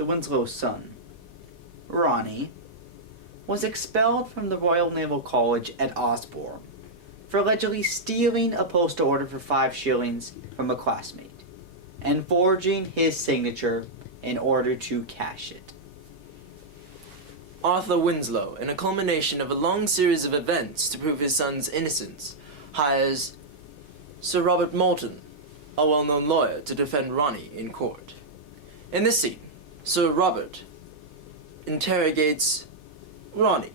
the Winslow's son, Ronnie, was expelled from the Royal Naval College at Osborne for allegedly stealing a postal order for 5 shillings from a classmate and forging his signature in order to cash it. Arthur Winslow, in a culmination of a long series of events to prove his son's innocence, hires Sir Robert Moulton, a well-known lawyer, to defend Ronnie in court. In this scene, Sir Robert interrogates Ronnie,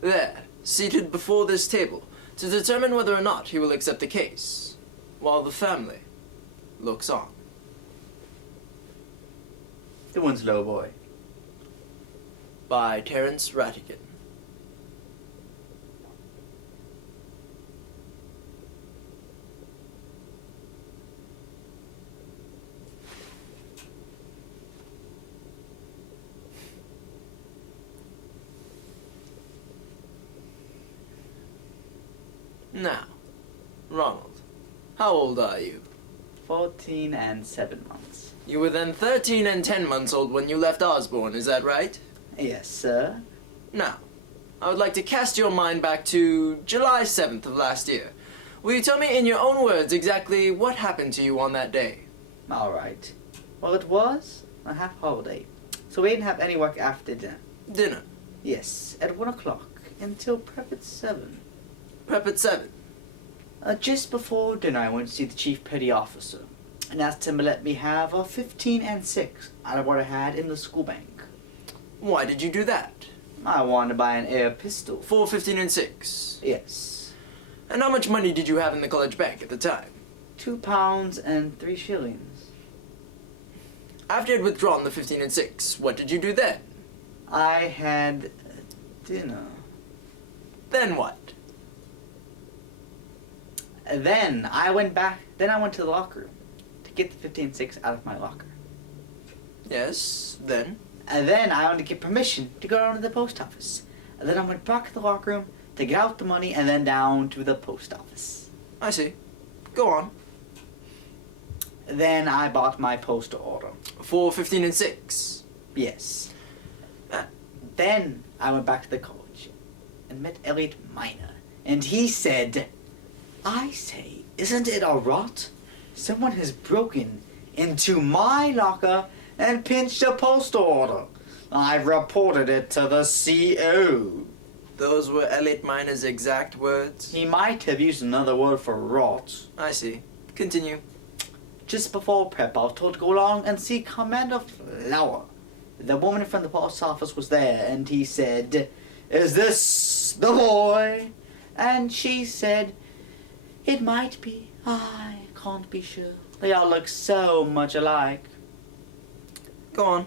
there, seated before this table, to determine whether or not he will accept the case, while the family looks on. The Winslow Boy. By Terence Rattigan. Now, Ronald, how old are you? 14 and 7 months. You were then 13 and 10 months old when you left Osborne, is that right? Yes, sir. Now, I would like to cast your mind back to July 7th of last year. Will you tell me in your own words exactly what happened to you on that day? All right. Well, it was a half-holiday, so we didn't have any work after dinner. Dinner. Yes, at 1 o'clock until prep at 7. Prep at 7. Just before dinner, I went to see the chief petty officer and asked him to let me have a 15 and 6 out of what I had in the school bank. Why did you do that? I wanted to buy an air pistol. For 15 and 6. Yes. And how much money did you have in the college bank at the time? £2 and 3 shillings. After you had withdrawn the 15 and 6, what did you do then? I had dinner. Then what? Then I went to the locker room to get the 15 and 6 out of my locker. Yes, then? And then I wanted to get permission to go down to the post office. And then I went back to the locker room to get out the money and then down to the post office. I see. Go on. Then I bought my postal order. For 15 and 6? Yes. Then I went back to the college and met Elliot Miner. And he said, I say, isn't it a rot? Someone has broken into my locker and pinched a postal order. I've reported it to the CO. Those were Elliot Miner's exact words? He might have used another word for rot. I see. Continue. Just before prep, I was told to go along and see Commander Flower. The woman from the post office was there, and he said, Is this the boy? And she said, It might be. I can't be sure. They all look so much alike. Go on.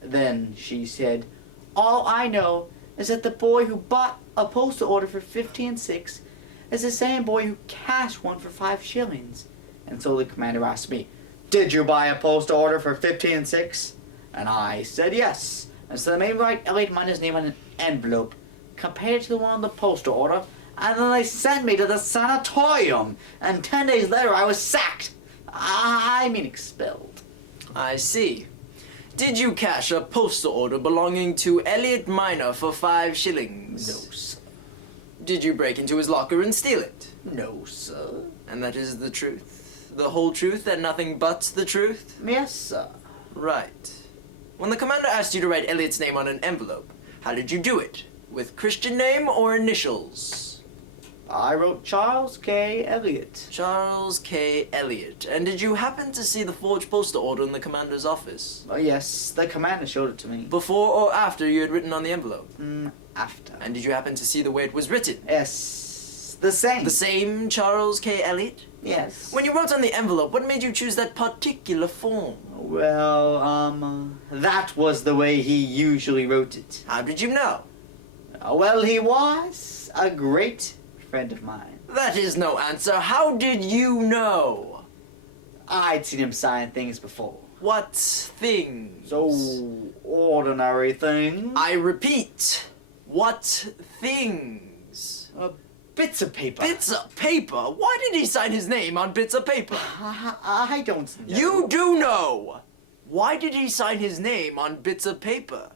Then she said, All I know is that the boy who bought a postal order for 15 and 6 is the same boy who cashed one for 5 shillings. And so the commander asked me, Did you buy a postal order for 15 and 6? And I said yes. And so they made me write Elliot Miner's name on an envelope, compared to the one on the postal order, and then they sent me to the sanatorium. And 10 days later I was sacked. I mean expelled. I see. Did you cash a postal order belonging to Elliot Miner for 5 shillings? No, sir. Did you break into his locker and steal it? No, sir. And that is the truth? The whole truth and nothing but the truth? Yes, sir. Right. When the commander asked you to write Elliot's name on an envelope, how did you do it? With Christian name or initials? I wrote Charles K. Elliot. Charles K. Elliot. And did you happen to see the forged postal order in the commander's office? Oh, yes, the commander showed it to me. Before or after you had written on the envelope? After. And did you happen to see the way it was written? Yes, the same. The same Charles K. Elliot? Yes. When you wrote on the envelope, what made you choose that particular form? Well, that was the way he usually wrote it. How did you know? Well, he was a great friend of mine. That is no answer. How did you know? I'd seen him sign things before. What things? So ordinary things. I repeat, what things? Bits of paper. Bits of paper? Why did he sign his name on bits of paper? I don't know. You do know! Why did he sign his name on bits of paper?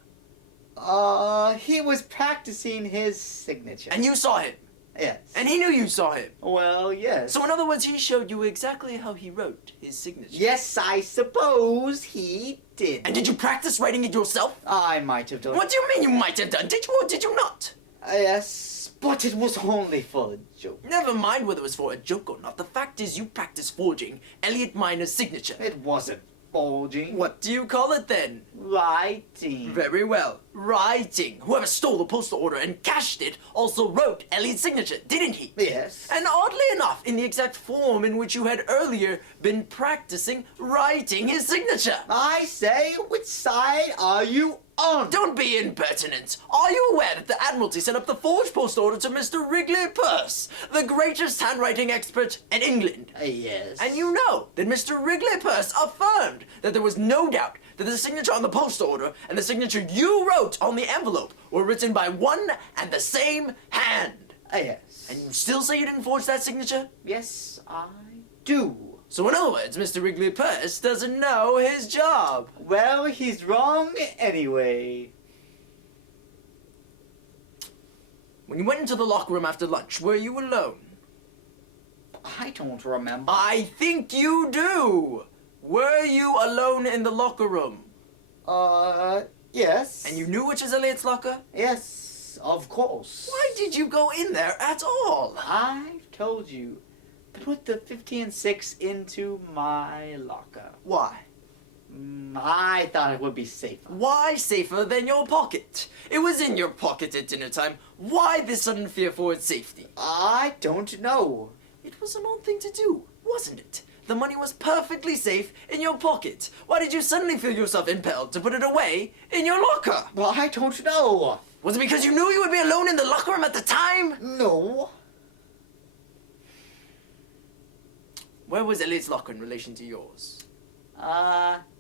He was practicing his signature. And you saw him? Yes. And he knew you saw him? Well, yes. So in other words, he showed you exactly how he wrote his signature? Yes, I suppose he did. And did you practice writing it yourself? I might have done. What do you mean you might have done? Did you or did you not? Yes, but it was only for a joke. Never mind whether it was for a joke or not. The fact is you practiced forging Elliot Minor's signature. It wasn't forging. What do you call it then? Writing. Very well. Writing. Whoever stole the postal order and cashed it also wrote Elliot's signature, didn't he? Yes. And oddly enough, in the exact form in which you had earlier been practicing writing his signature. I say, which side are you on? Don't be impertinent. Are you aware that the Admiralty sent up the forged postal order to Mr. Wrigley Purse, the greatest handwriting expert in England? Yes. And you know that Mr. Wrigley Purse affirmed that there was no doubt that the signature on the postal order and the signature you wrote on the envelope were written by one and the same hand. Yes. And you still say you didn't forge that signature? Yes, I do. So in other words, Mr. Wrigley Purse doesn't know his job. Well, he's wrong anyway. When you went into the locker room after lunch, were you alone? I don't remember. I think you do. Were you alone in the locker room? Yes. And you knew which is Elliot's locker? Yes, of course. Why did you go in there at all? I've told you. Put the 50-6 into my locker. Why? I thought it would be safer. Why safer than your pocket? It was in your pocket at dinner time. Why this sudden fear for its safety? I don't know. It was an odd thing to do, wasn't it? The money was perfectly safe in your pocket. Why did you suddenly feel yourself impelled to put it away in your locker? Well, I don't know. Was it because you knew you would be alone in the locker room at the time? No. Where was Elliot's locker in relation to yours?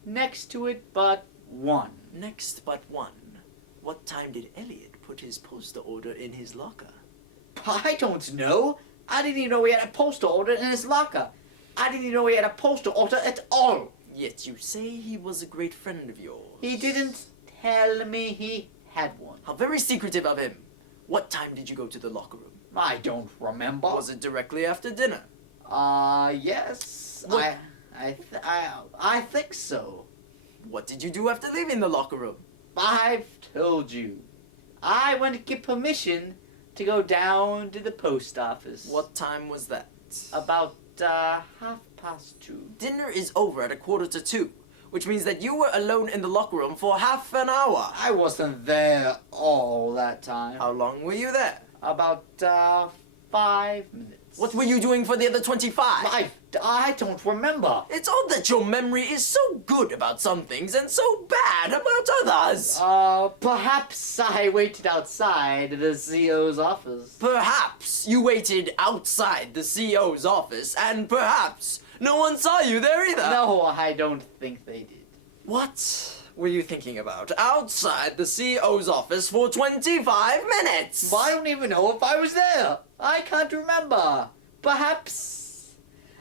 Next to it but one. Next but one. What time did Elliot put his postal order in his locker? I don't know. I didn't even know he had a postal order in his locker. I didn't even know he had a postal order at all. Yet you say he was a great friend of yours. He didn't tell me he had one. How very secretive of him. What time did you go to the locker room? I don't remember. Was it directly after dinner? Yes. What? I think so. What did you do after leaving the locker room? I've told you. I went to get permission to go down to the post office. What time was that? About 2:30. Dinner is over at 1:45, which means that you were alone in the locker room for half an hour. I wasn't there all that time. How long were you there? About 5 minutes. What were you doing for the other 25? I don't remember. It's odd that your memory is so good about some things and so bad about others. Perhaps I waited outside the CEO's office. Perhaps you waited outside the CEO's office, and perhaps no one saw you there either. No, I don't think they did. What were you thinking about outside the CEO's office for 25 minutes? I don't even know if I was there. I can't remember. Perhaps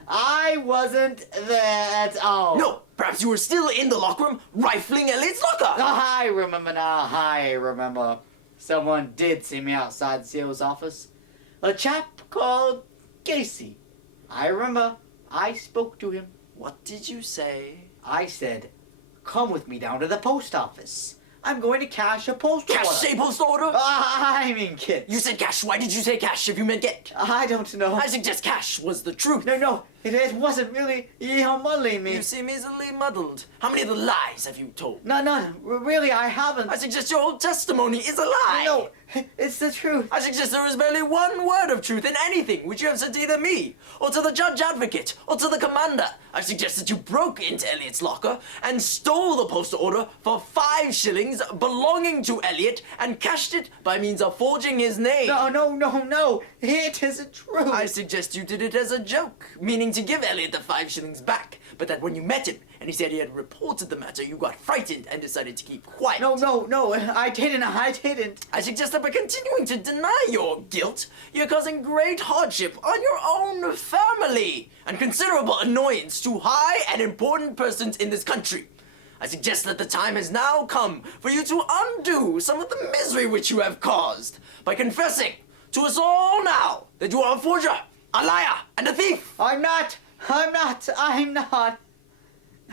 I wasn't there at all. No, perhaps you were still in the locker room rifling Elliot's locker. I remember now. I remember. Someone did see me outside the CEO's office. A chap called Casey. I remember. I spoke to him. What did you say? I said, "Come with me down to the post office. I'm going to cash a postal order." Cash a postal order? I mean, kid. You said cash. Why did you say cash if you meant get? I don't know. I suggest cash was the truth. No, it wasn't really. You're muddling me. You seem easily muddled. How many of the lies have you told? No, really, I haven't. I suggest your whole testimony is a lie. No, it's the truth. I suggest there is barely one word of truth in anything which you have said to either me, or to the judge advocate, or to the commander. I suggest that you broke into Elliot's locker and stole the postal order for 5 shillings belonging to Elliot and cashed it by means of forging his name. No. It isn't true. I suggest you did it as a joke, meaning to give Elliot the 5 shillings back, but that when you met him and he said he had reported the matter, you got frightened and decided to keep quiet. No, I didn't. I suggest that by continuing to deny your guilt, you're causing great hardship on your own family and considerable annoyance to high and important persons in this country. I suggest that the time has now come for you to undo some of the misery which you have caused by confessing to us all now that you are a forger, a liar, and a thief. I'm not.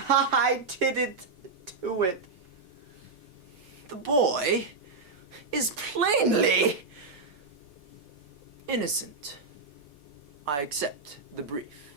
I didn't do it. The boy is plainly innocent. I accept the brief.